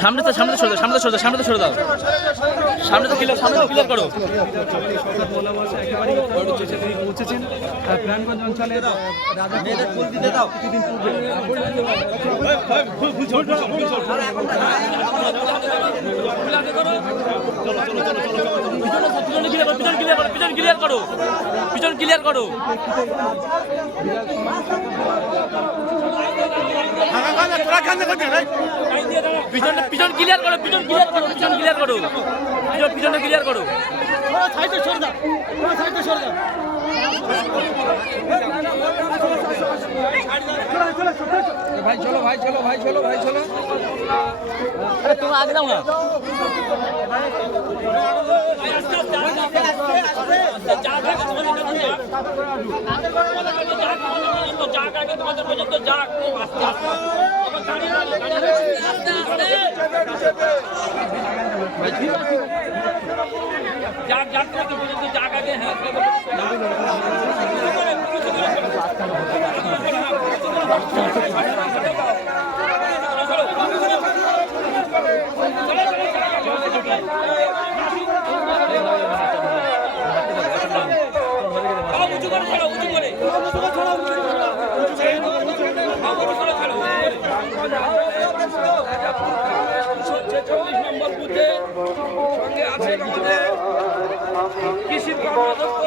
সামনে তো সরে দাও, সামনে তো সরে দাও, সামনে তো ক্লিয়ার করো। পৌঁছেছেন প্রাণগঞ্জ অঞ্চলের পিছন ক্লিয়ার করো। পিছন ক্লিয়ার করো। ভাই চলো আরে তোমরা আগে দাও না। নম্বর বুথে সঙ্গে আছেন আমাদের কৃষি কর্মাধ্যক্ষ